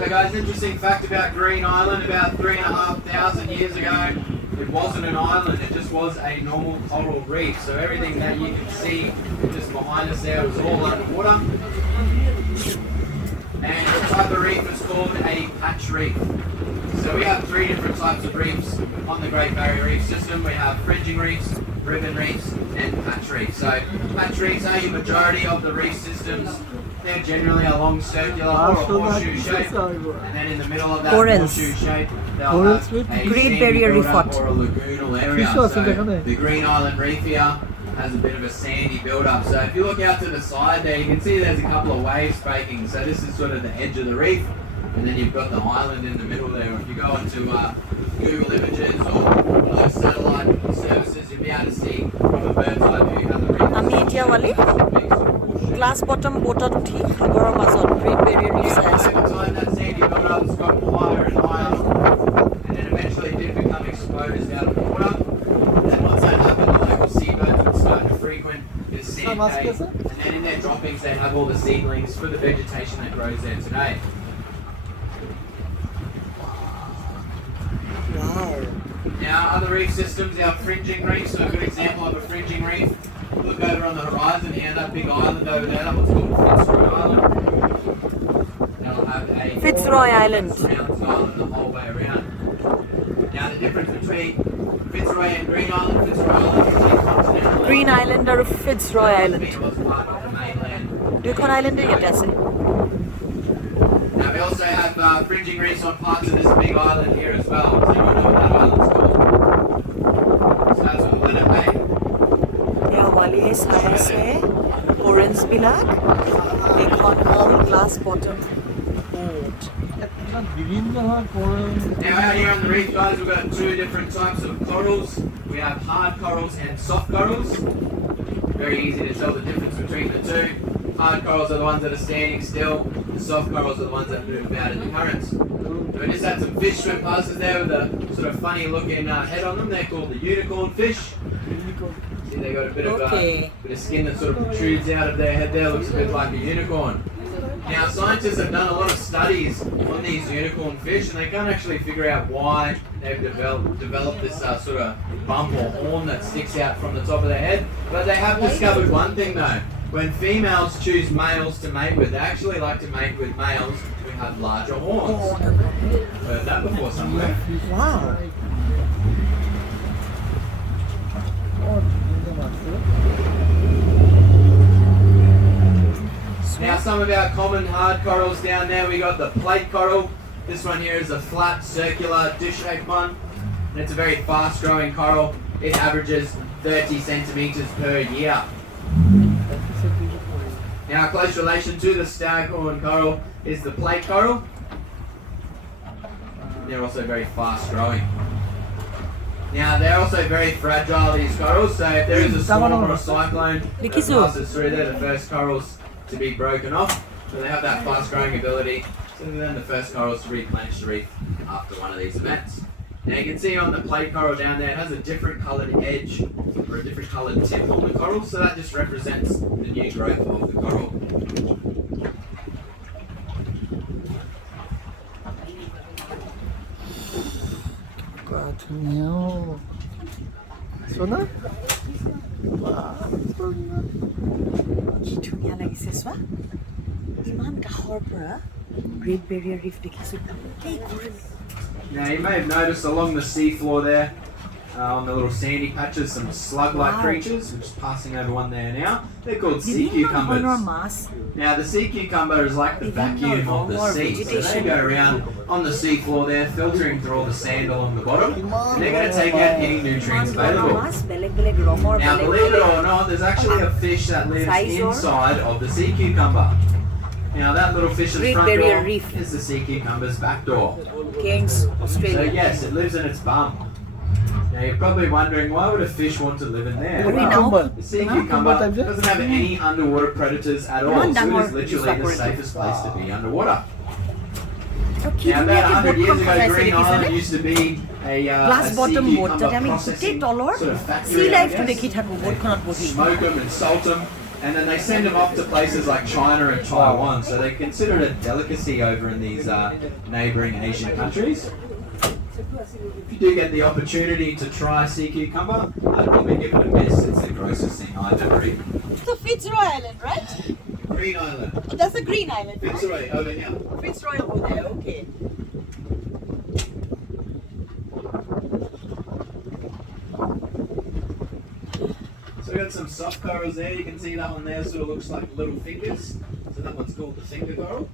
So guys, interesting fact about Green Island, about 3,500 years ago, it wasn't an island, it just was a normal coral reef. So everything that you can see just behind us there was all underwater. And the type of reef is called a patch reef. So we have three different types of reefs on the Great Barrier Reef system. We have fringing reefs, ribbon reefs, and patch reefs. So patch reefs are the majority of the reef systems. They're generally a long circular or a horseshoe shape, and then in the middle of that horseshoe shape, they'll have a Great Barrier Reef or a lagoonal area. So the Green Island Reef here has a bit of a sandy build-up. So if you look out to the side there, you can see there's a couple of waves breaking. So this is sort of the edge of the reef, and then you've got the island in the middle there. If you go onto Google Images or one of those satellite services, you'll be able to see from a bird's eye view how the reef আমি এতিয়া ওয়ালি glass bottom বোটত উঠি সাগৰৰ মাজত great Barrier rift চাই আছো Over time, that sandy build-up's got higher and higher, and then eventually did become exposed out of the water. And once that happened, the local seabirds would start to frequent this sand cave, and then in their droppings, they have all the seedlings for the vegetation that grows there today. Wow. Now, other reef systems, our fringing reefs, so a good example of a fringing reef. Look over on the horizon here, that big island over there, that one's called Fitzroy Island. That'll have a Fitzroy Island. surrounds the island the whole way around. Now, the difference between Fitzroy and Green Island is a continental green island আৰু ফিটজৰয় island It was part of the mainland. দুইখন আইলেণ্ডে ইয়াতে আছে Now, we also have fringing reefs on parts of this big island here as well. So you know what that island's called. So that's what Leonard made. এয়া ৱালিয়ে চাই আছে অৰেঞ্জবিলাক এইখন হ'ল glass bottom boat Now out here on the reef, guys, we've got two different types of corals. We have hard corals and soft corals. Very easy to tell the difference between the two. Hard corals are the ones that are standing still. The soft corals are the ones that move about in the currents. So we just had some fish swim past us there with a sort of funny looking head on them. They're called the unicorn fish. See, they got a bit of bit of skin that sort of protrudes out of their head there. Looks a bit like a unicorn. Now, scientists have done a lot of studies on these unicorn fish, and they can't actually figure out why they've developed this sort of bump or horn that sticks out from the top of their head. But they have discovered one thing though. When females choose males to mate with, they actually like to mate with males who have larger horns. Heard that before somewhere. wow Now, some of our common hard corals down there, we got the plate coral. This one here is a flat, circular, dish-shaped one. And it's a very fast-growing coral. It averages 30 centimetres per year. Now, a close relation to the staghorn coral is the plate coral. They're also very fast-growing. Now, they're also very fragile, these corals, so if there is a storm or a cyclone that passes through there, the first corals to be broken off, so they have that fast-growing ability, so then the first corals to replenish the reef after one of these events. Now you can see on the plate coral down there, it has a different coloured edge or a different coloured tip on the coral, so that just represents the new growth of the coral. কি ধুনীয়া লাগিছে চোৱা ইমান কাষৰ পৰা great Barrier rift দেখিছো এই ঘূৰি Now you may have noticed along the seafloor there, on the little sandy patches, some slug-like creatures, which is passing over one there now. They're called sea cucumbers. Now the sea cucumber is like the vacuum of the sea, so they go around on the seafloor there, filtering through all the sand along the bottom, and they're going to take out any nutrients available. Now believe it or not, there's actually a fish that lives inside of the sea cucumber. Now that little fish's front door is the sea cucumber's back door. Cairns, Australia. So yes, it lives in its bum. Now you're probably wondering, why would a fish want to live in there? Well, the sea cucumber doesn't have any underwater predators at all, so it is literally the safest place to be underwater. Now about 100 years ago, Green Island used to be a sea cucumber processing sort of factory, I guess. Smoke them and salt them, And then they send them off to places like China and Taiwan, so they consider it a delicacy over in these neighbouring Asian countries. If you do get the opportunity to try sea cucumber, I'd probably give it a miss. It's the grossest thing I've ever eaten. So Fitzroy Island, right? Green Island. Oh, that's a green island. Right? Fitzroy, over here. Fitzroy over there, okay. So we got some soft corals there. You can see that one there sort of looks like little fingers. So that one's called the finger coral.